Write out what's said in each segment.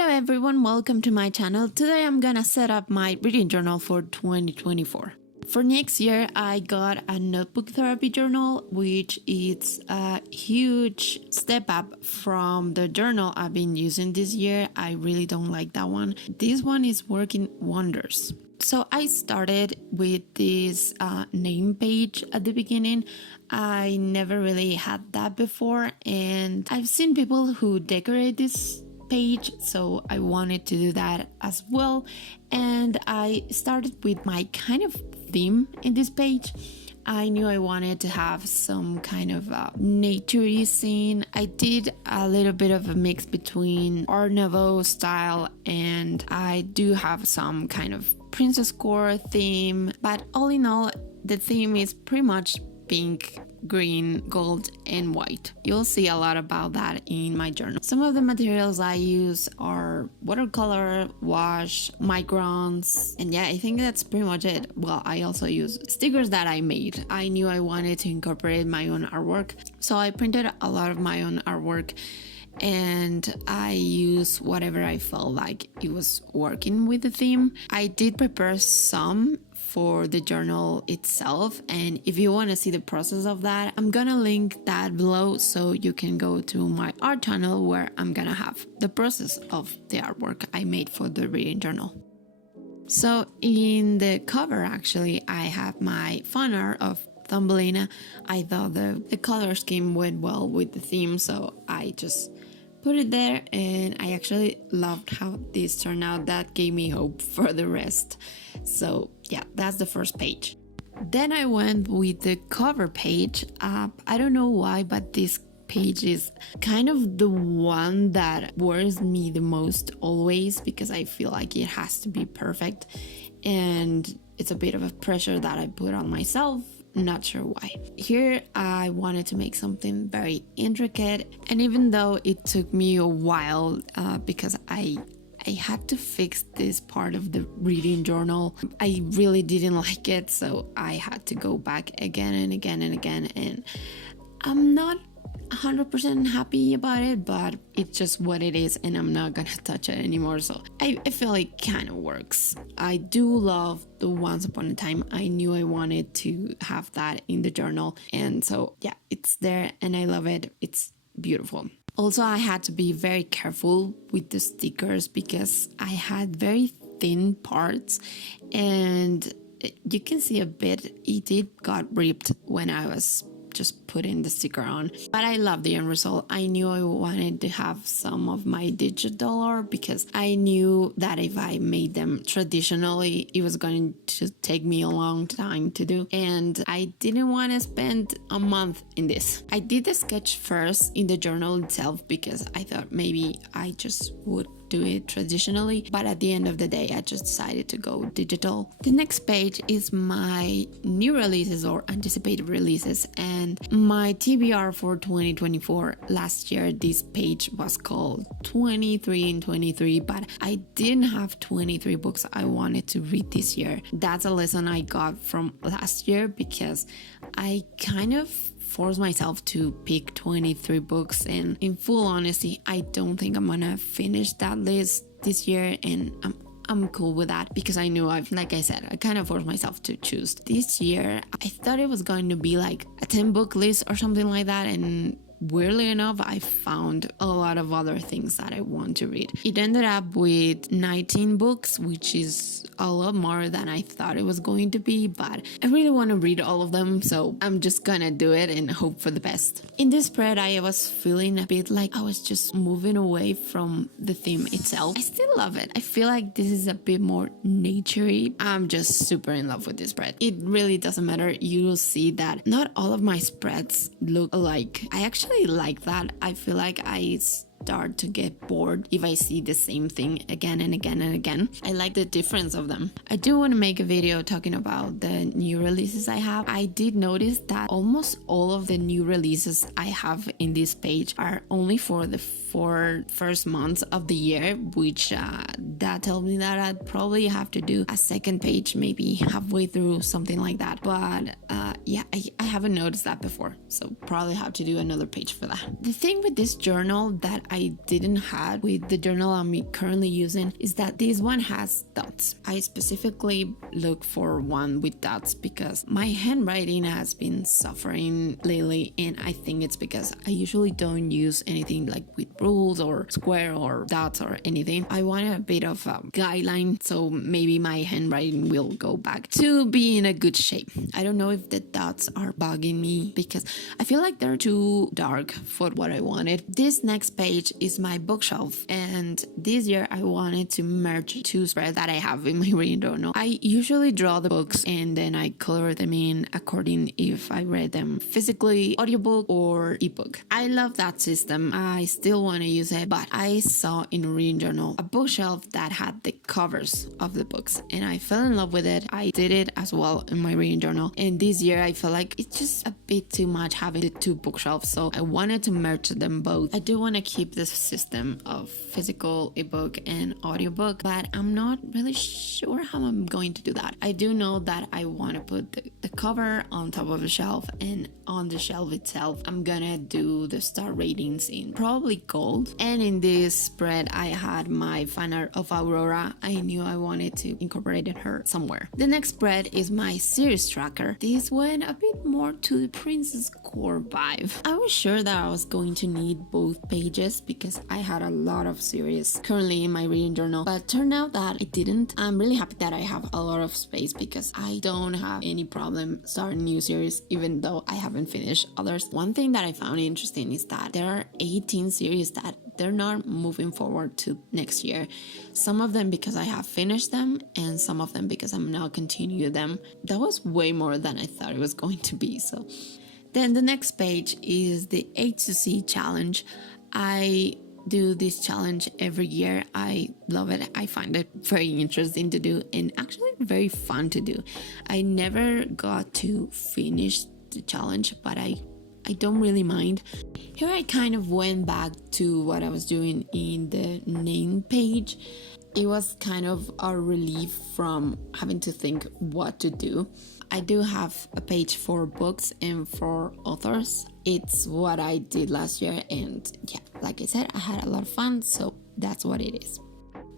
Hello everyone, welcome to my channel. Today I'm gonna set up my reading journal for 2024. For next year, I got a notebook therapy journal, which is a huge step up from the journal I've been using this year. I really don't like that one. This one is working wonders. So I started with this name page at the beginning. I never really had that before, and I've seen people who decorate this page, so I wanted to do that as well. And I started with my kind of theme in this page. I knew I wanted to have some kind of nature-y scene. I did a little bit of a mix between Art Nouveau style, and I do have some kind of princess core theme, but all in all, the theme is pretty much pink, green, gold, and white. You'll see a lot about that in my journal. Some of the materials I use are watercolor, wash, microns, and yeah, I think that's pretty much it. Well, I also use stickers that I made. I knew I wanted to incorporate my own artwork, so I printed a lot of my own artwork, and I use whatever I felt like it was working with the theme. I did prepare some for the journal itself, and if you want to see the process of that, I'm gonna link that below so you can go to my art channel where I'm gonna have the process of the artwork I made for the reading journal. So in the cover, actually, I have my fan art of Thumbelina. I thought the color scheme went well with the theme, so I just put it there, and I actually loved how this turned out. That gave me hope for the rest. So yeah, that's the first page. Then I went with the cover page. I don't know why, but this page is kind of the one that worries me the most always, because I feel like it has to be perfect, and it's a bit of a pressure that I put on myself. Not sure why. Here I wanted to make something very intricate, and even though it took me a while because I had to fix this part of the reading journal, I really didn't like it, so I had to go back again and again and again, and I'm not 100% happy about it, but it's just what it is, and I'm not gonna touch it anymore. So I feel it kind of works. I do love the Once Upon a Time. I knew I wanted to have that in the journal, and so yeah, it's there and I love it. It's beautiful. Also, I had to be very careful with the stickers because I had very thin parts, and you can see a bit it got ripped when I was just putting the sticker on, but I love the end result. I knew I wanted to have some of my digital art because I knew that if I made them traditionally, it was going to take me a long time to do, and I didn't want to spend a month in this. I did the sketch first in the journal itself because I thought maybe I just would do it traditionally, but at the end of the day I just decided to go digital. The next page is my new releases or anticipated releases, and my TBR for 2024. Last year this page was called 23 in 23, but I didn't have 23 books I wanted to read this year. That's a lesson I got from last year because I kind of force myself to pick 23 books, and in full honesty, I don't think I'm gonna finish that list this year, and I'm cool with that because I knew like I said, I kind of forced myself to choose. This year, I thought it was going to be like a 10 book list or something like that, and weirdly enough, I found a lot of other things that I want to read. It ended up with 19 books, which is a lot more than I thought it was going to be, but I really want to read all of them, so I'm just gonna do it and hope for the best. In this spread, I was feeling a bit like I was just moving away from the theme itself. I still love it. I feel like this is a bit more naturey. I'm just super in love with this spread. It really doesn't matter. You'll see that not all of my spreads look alike. I actually like that. I feel like I start to get bored if I see the same thing again and again and again. I like the difference of them. I do want to make a video talking about the new releases I have. I did notice that almost all of the new releases I have in this page are only for the 4 first months of the year, which that tells me that I'd probably have to do a second page maybe halfway through, something like that. But yeah, I haven't noticed that before, so probably have to do another page for that. The thing with this journal that I didn't have with the journal I'm currently using is that this one has dots. I specifically look for one with dots because my handwriting has been suffering lately, and I think it's because I usually don't use anything like with rules or square or dots or anything. I want a bit of a guideline, so maybe my handwriting will go back to be in a good shape. I don't know if the dots are bugging me because I feel like they're too dark for what I wanted. This next page is my bookshelf, and this year I wanted to merge two spreads that I have in my reading journal. I usually draw the books and then I color them in according if I read them physically, audiobook or ebook. I love that system. I still want to use it, but I saw in a reading journal a bookshelf that had the covers of the books and I fell in love with it. I did it as well in my reading journal, and this year I feel like it's just a bit too much having the two bookshelves, so I wanted to merge them both. I do want to keep this system of physical ebook and audiobook, but I'm not really sure how I'm going to do that. I do know that I want to put the cover on top of the shelf, and on the shelf itself I'm gonna do the star ratings in probably gold. And in this spread I had my fan art of Aurora. I knew I wanted to incorporate her somewhere. The next spread is my series tracker. This went a bit more to the Princess Core vibe. I was sure that I was going to need both pages because I had a lot of series currently in my reading journal, but turned out that I didn't. I'm really happy that I have a lot of space because I don't have any problem starting new series even though I haven't finished others. One thing that I found interesting is that there are 18 series that they're not moving forward to next year. Some of them because I have finished them and some of them because I'm now continuing them. That was way more than I thought it was going to be. So then the next page is the A to C challenge. I do this challenge every year. I love it. I find it very interesting to do and actually very fun to do. I never got to finish the challenge, but I don't really mind. Here I kind of went back to what I was doing in the name page. It was kind of a relief from having to think what to do. I do have a page for books and for authors. It's what I did last year, and yeah, like I said, I had a lot of fun, so that's what it is.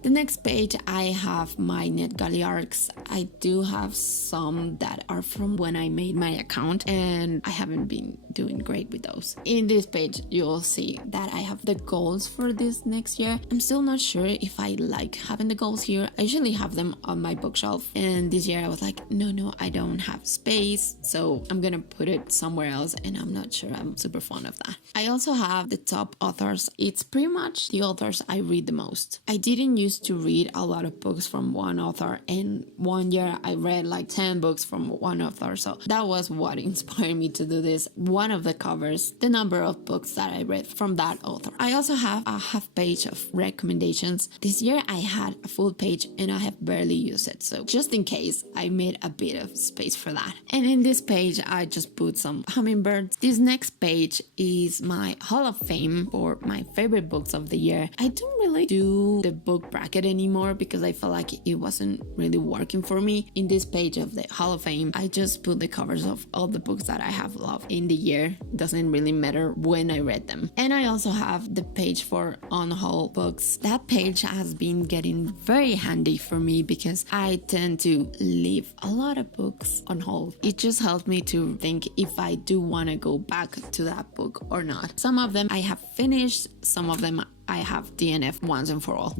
The next page, I have my NetGalley arcs. I do have some that are from when I made my account, and I haven't been doing great with those. In this page, you'll see that I have the goals for this next year. I'm still not sure if I like having the goals here. I usually have them on my bookshelf, and this year I was like, no, I don't have space, so I'm gonna put it somewhere else, and I'm not sure I'm super fond of that. I also have the top authors. It's pretty much the authors I read the most. I didn't use to read a lot of books from one author, and one year I read like 10 books from one author, so that was what inspired me to do this. One of the covers, the number of books that I read from that author. I also have a half page of recommendations. This year I had a full page and I have barely used it, so just in case I made a bit of space for that. And in this page I just put some hummingbirds. This next page is my Hall of Fame for my favorite books of the year. I don't really do the book bracket anymore because I felt like it wasn't really working for me. In this page of the Hall of Fame, I just put the covers of all the books that I have loved in the year. Doesn't really matter when I read them. And I also have the page for on hold books. That page has been getting very handy for me because I tend to leave a lot of books on hold. It just helps me to think if I do want to go back to that book or not. Some of them I have finished, some of them I have DNF once and for all.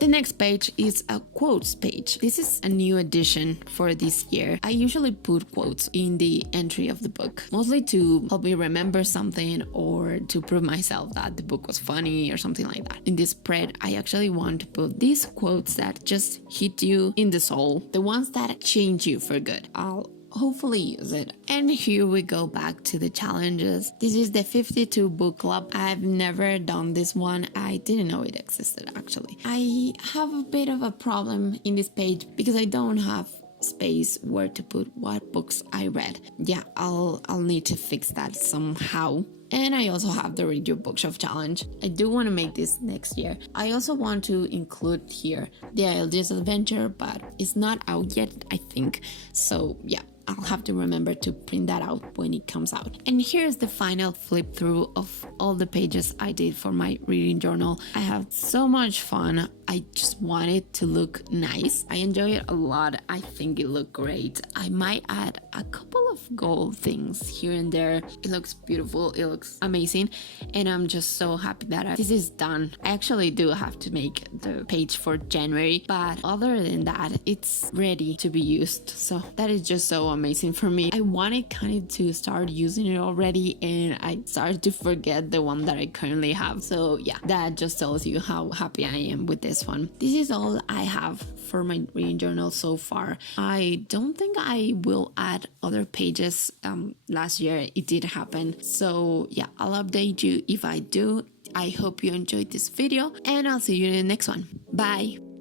The next page is a quotes page. This is a new addition for this year. I usually put quotes in the entry of the book, mostly to help me remember something or to prove myself that the book was funny or something like that. In this spread, I actually want to put these quotes that just hit you in the soul, the ones that change you for good. I'll hopefully use it. And here we go back to the challenges. This is the 52 book club. I've never done this one. I didn't know it existed actually. I have a bit of a problem in this page because I don't have space where to put what books I read. Yeah, I'll need to fix that somehow. And I also have the Read Your Bookshelf challenge. I do want to make this next year. I also want to include here the ILG's adventure, but it's not out yet, I think. So yeah, I'll have to remember to print that out when it comes out. And here's the final flip through of all the pages I did for my reading journal. I had so much fun. I just want it to look nice. I enjoy it a lot. I think it looked great. I might add a couple of gold things here and there. It looks beautiful. It looks amazing. And I'm just so happy that this is done. I actually do have to make the page for January, but other than that, it's ready to be used. So that is just so amazing for me. I wanted kind of to start using it already, and I started to forget the one that I currently have. So yeah, that just tells you how happy I am with this one. This is all I have for my reading journal so far. I don't think I will add other pages. Last year it did happen. So yeah, I'll update you if I do. I hope you enjoyed this video, and I'll see you in the next one. Bye.